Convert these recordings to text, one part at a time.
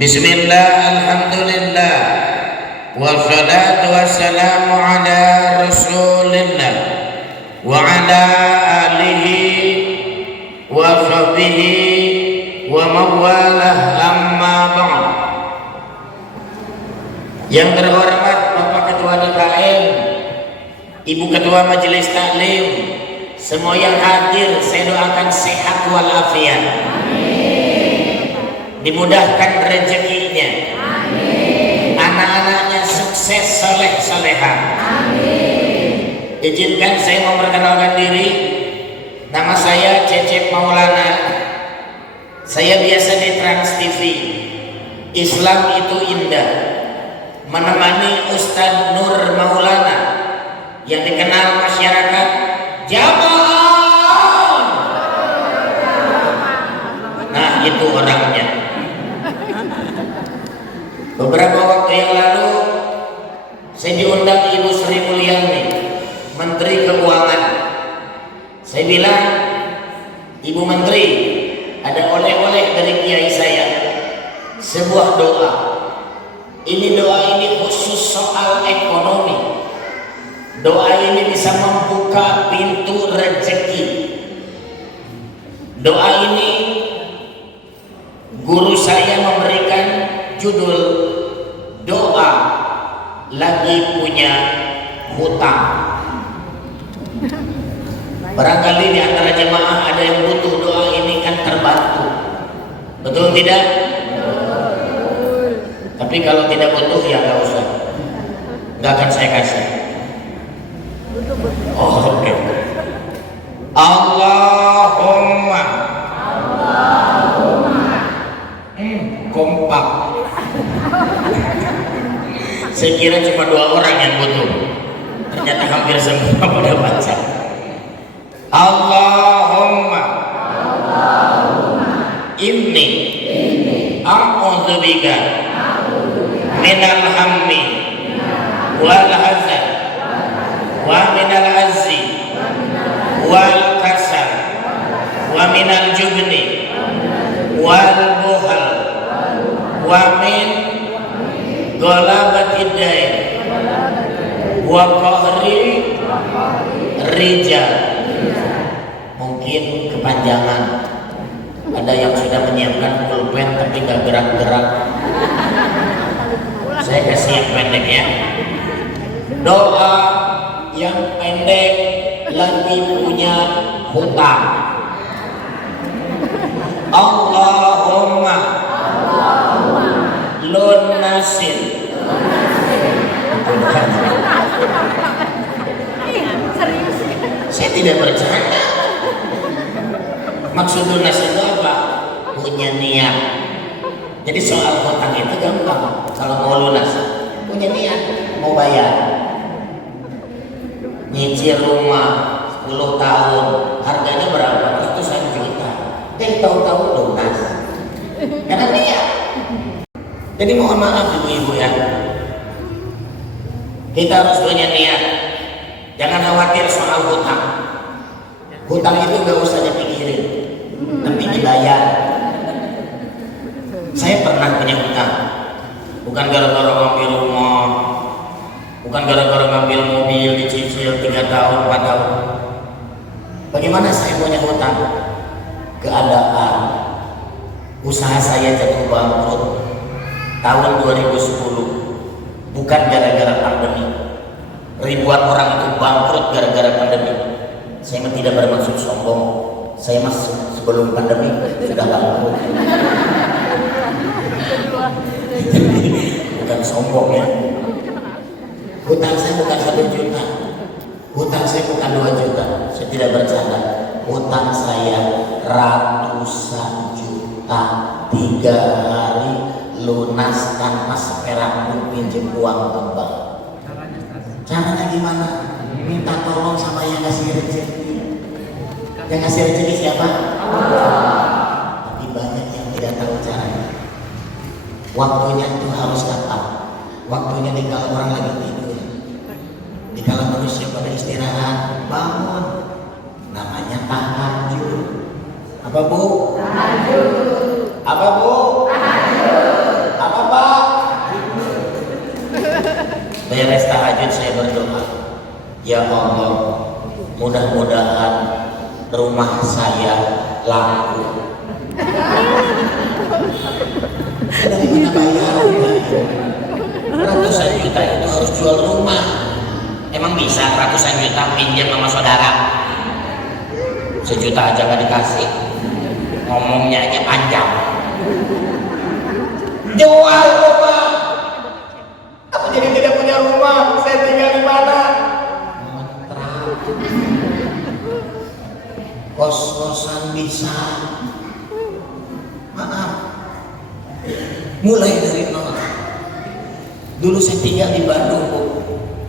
Bismillah, alhamdulillah, wassalatu wassalamu ala rasulillah wa ala alihi wa sahbihi wa mawalah, amma ba'd. Yang terhormat Bapak Ketua DKM, Ibu Ketua Majelis Taklim, semua yang hadir saya doakan sehat walafiat. Dimudahkan rezekinya, anak-anaknya sukses, soleh soleha. Izinkan saya memperkenalkan diri. Nama saya Cecep Maulana. Saya biasa di Trans TV. Islam itu indah, menemani Ustadz Nur Maulana yang waktu yang lalu saya diundang Ibu Sri Mulyani, Menteri Keuangan. Saya bilang, Ibu Menteri, ada oleh-oleh dari kiai saya, sebuah doa. Ini doa ini khusus soal ekonomi. Doa ini bisa membuka pintu rezeki. Doa ini guru saya memberikan judul doa lagi punya hutang. Barangkali di antara jemaah ada yang butuh doa ini kan terbantu. Betul tidak? Betul. Tapi kalau tidak butuh ya nggak usah. Nggak akan saya kasih. Oh, oke. Allahumma. Kompak. Saya kira cuma 2 orang yang butuh. Ternyata hampir semua pada baca. Allahumma. Inni a'udzubika minal hammi wal hazan wa minal azzi wal kasal wa minal jubni wal buhal wa min ghalabatid dain wa qahri rijal. Mungkin kepanjangan, ada yang sudah menyiapkan pulpen tapi nggak gerak-gerak. Saya kasih yang pendek ya. Doa yang pendek lagi punya hutang. Allahumma lunasin. Saya tidak bercanda. Maksud lunas itu apa? Punya niat. Jadi soal hutang itu gampang. Kalau mau lunas, punya niat, mau bayar. Nyicil rumah 10 tahun, harganya berapa? Ratusan juta. Tahu-tahu lunas. Karena niat. Jadi mohon maaf ibu-ibu ya. Kita harus punya niat. Jangan khawatir soal hutang. Hutang itu nggak usah dipikirin, tapi dibayar. Saya pernah punya hutang, bukan gara-gara ngambil rumah, bukan gara-gara ngambil mobil dicicil 3 tahun, 4 tahun. Bagaimana saya punya hutang? Keadaan usaha saya jatuh bangkrut tahun 2010, bukan gara-gara pandemi. Ribuan orang itu bangkrut gara-gara pandemi. Saya tidak bermaksud sombong. Saya masuk sebelum pandemi sudah bangkrut. Bukan sombong ya. Hutang saya bukan 1 juta. Hutang saya bukan 2 juta. Saya tidak bercanda. Hutang saya ratusan juta. 3 hari lunas tanpa seperak pun pinjam uang kembang. Caranya gimana? Minta tolong sama yang ngasih rezeki. Yang ngasih rezeki siapa? Allah. Tapi banyak yang tidak tahu caranya. Waktunya itu harus kapan? Waktunya dikala orang lagi tidur, dikala manusia pada istirahat, bangun. Namanya tahajud. Apa bu? Tahajud. Apa bu? Tahajud. Apa pak? Beres tahajud saya berdoa, ya Allah, mudah-mudahan rumah saya laku. Dari mana bayar? Ratusan juta itu harus jual rumah. Emang bisa ratusan juta pinjam sama saudara? 1 juta aja gak dikasih. Ngomongnya aja panjang. Jual rumah. Aku jadi tidak punya rumah. Saya tinggal di mana? Kos-kosan bisa. Maaf. Mulai dari nol. Dulu saya tinggal di Bandung, Bu.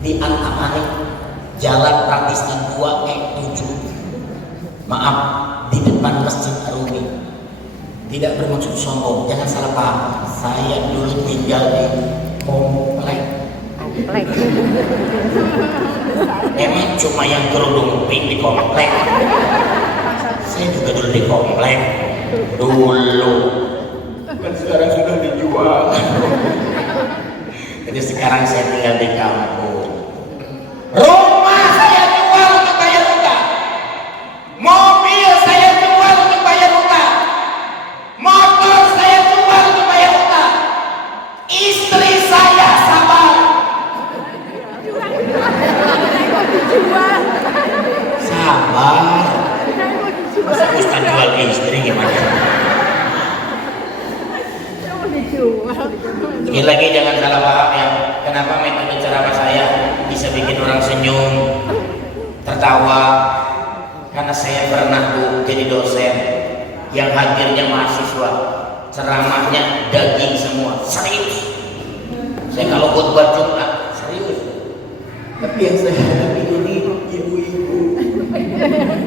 Di Antapani, Jalan Praktistan 2E7. Maaf, di depan Masjid Arumi. Tidak bermaksud sombong, jangan salah paham. Saya dulu tinggal di komplek. Komplek. Emang cuma yang kerudung pink di komplek? Saya juga dulu di komplek. Dulu. Kan sekarang sudah dijual. Jadi sekarang saya tinggal di kampung. Rumah saya jual untuk bayar utang. Mobil saya jual untuk bayar utang. Motor saya jual untuk bayar utang. Istri saya sabar. Sabar. Masa Ustaz jual istri gimana? Sekali lagi jangan salah paham ya. Kenapa metode ceramah saya bisa bikin orang senyum, tertawa? Karena saya pernah jadi dosen yang hadirnya mahasiswa, ceramahnya daging semua, serius. Saya kalau khutbah Jumat serius. Tapi yang saya hadapi ini ibu-ibu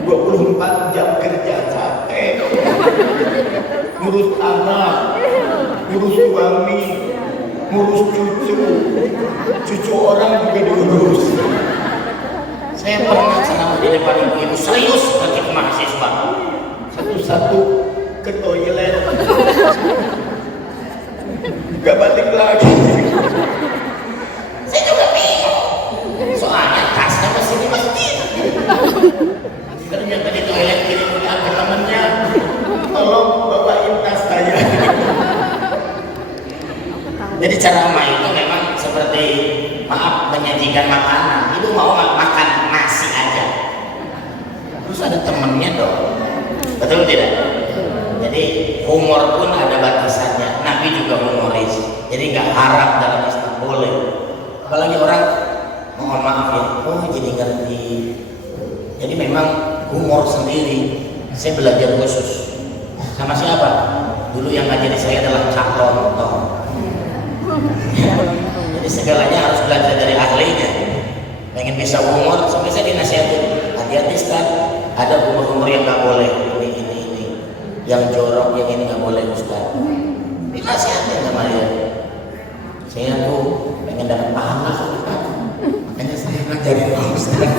24 jam kerja capek, ngurus anak, ngurus suami, ngurus cucu orang juga diurus. Saya pernah ceramah di depan ibu-ibu serius bagi mahasiswa, satu-satu ke toilet, gak balik lagi. Saya juga bingung, soalnya tasnya masih di masjid. Ternyata di toilet kirim ke temannya, tolong bawain tas saya. Jadi ceramah itu memang seperti menyajikan makanan. Ibu mau makan nasi aja, terus ada temennya dong, betul tidak? Jadi humor pun ada batasannya. Nabi juga humoris, jadi nggak harap dalam Islam boleh. Apalagi orang mohon maaf ya, oh jadi ngerti. Jadi memang humor sendiri. Saya belajar khusus sama siapa? Dulu yang ngajari saya adalah Cak Lontong. Jadi segalanya harus belajar dari ahlinya. Pengen bisa humor, sampai saya dinasihatin, hati-hati Ustaz, ada humor-humor yang nggak boleh, ini, yang jorok, yang ini nggak boleh Ustaz. Dinasihatin sama dia. Saya tuh pengen dapat pahala, makanya saya ngajarin Ustaz.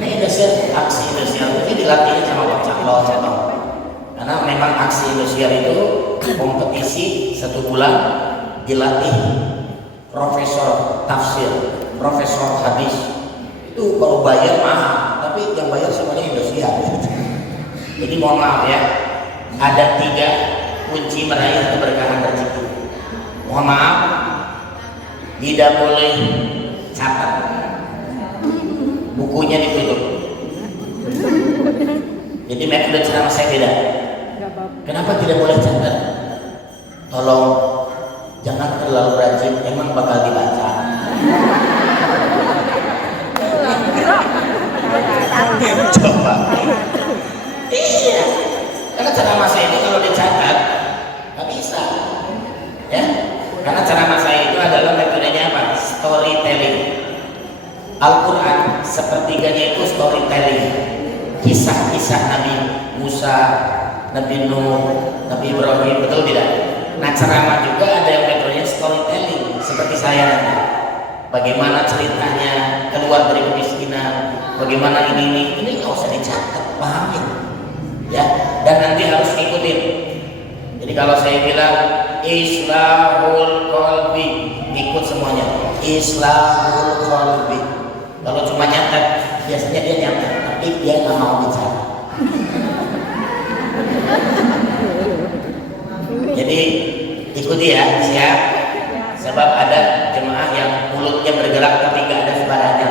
Ini Indosiar, aksi Indosiar itu dilatih sama Pak Caklo, karena memang aksi Indosiar itu kompetisi 1 bulan dilatih profesor tafsir, profesor hadis. Itu kalau bayar mahal, tapi yang bayar semuanya Indosiar. Jadi mohon maaf ya, ada 3 kunci meraih keberkahan rezeki. Mohon maaf, tidak boleh catat, bukunya ditutup. Jadi metode ceramah saya beda. Kenapa tidak boleh catat? Tolong jangan terlalu rajin, emang bakal dibaca. Coba. Iya. Karena ceramah saya itu kalau dicatat nggak bisa, ya. Karena ceramah saya itu adalah metodenya apa? Storytelling. Al-Quran sepertiganya itu storytelling. Kisah-kisah Nabi Musa, Nabi Nuh, Nabi Ibrahim, betul tidak? Nah ceramah juga ada yang metodenya storytelling seperti saya nanti. Bagaimana ceritanya keluar dari kemiskinan, bagaimana ini nggak usah dicatat, pahamin, ya. Dan nanti harus ikutin. Jadi kalau saya bilang Islahul Qalbi, ikut semuanya. Islahul Qalbi. Kalau cuma nyatet, biasanya dia nyatet, tapi dia nggak mau bicara. Jadi ikuti ya, siap. Sebab ada jemaah yang mulutnya bergerak tapi nggak ada suaranya.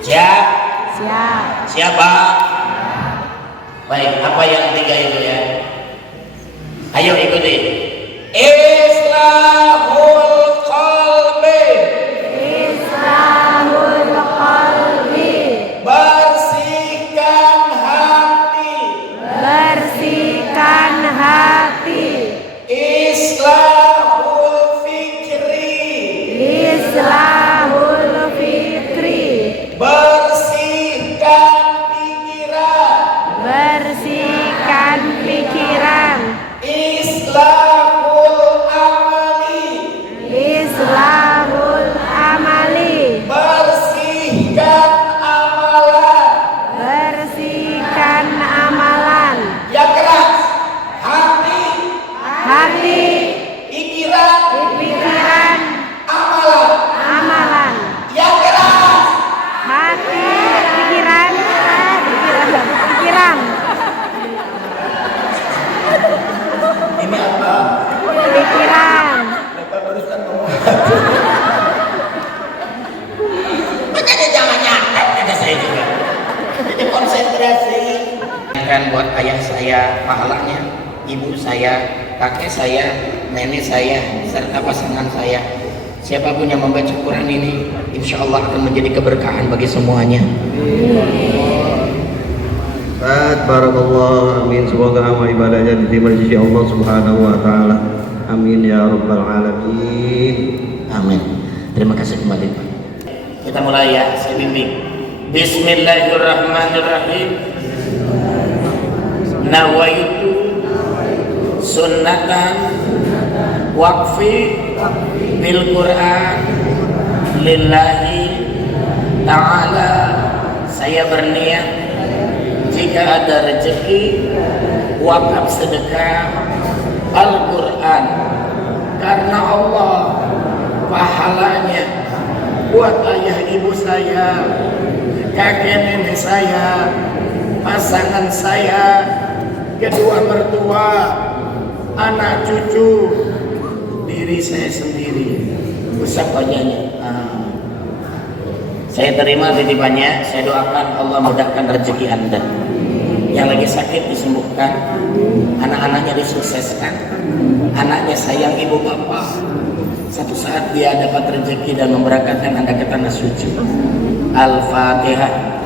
Siap? Siap. Siapa? Baik, apa yang 3 itu ya? Ayo ikuti. Islahul qalbi. Islahul qalbi. Bersihkan hati. Bersihkan hati. Islahul fikri. Islahul fikri. Bersihkan pikiran. Bersihkan pikiran. Islahul amali. saya pahalanya, ibu saya, kakek saya, nenek saya, serta pasangan saya. Siapapun yang membaca Quran ini, insya Allah akan menjadi keberkahan bagi semuanya. Barakallah, amin. Semoga amal ibadahnya diterima di sisi Allah Subhanahu wa taala. Amin ya rabbal alamin. Amin. Terima kasih kembali Pak. Kita mulai ya, saya bimbing. Bismillahirrahmanirrahim. Nawaitu sunnatan waqfi bil Quran lillahi ta'ala. Saya berniat jika ada rezeki wakaf sedekah Al-Quran karena Allah, pahalanya buat ayah ibu saya, kakek nenek saya, pasangan saya, kedua mertua, anak cucu, diri saya sendiri. Besar wajahnya. Saya terima titipannya, saya doakan Allah mudahkan rezeki Anda. Yang lagi sakit disembuhkan, anak-anaknya disukseskan, anaknya sayang ibu bapak. Satu saat dia dapat rezeki dan memberangkatkan Anda ke tanah suci. Al-Fatihah.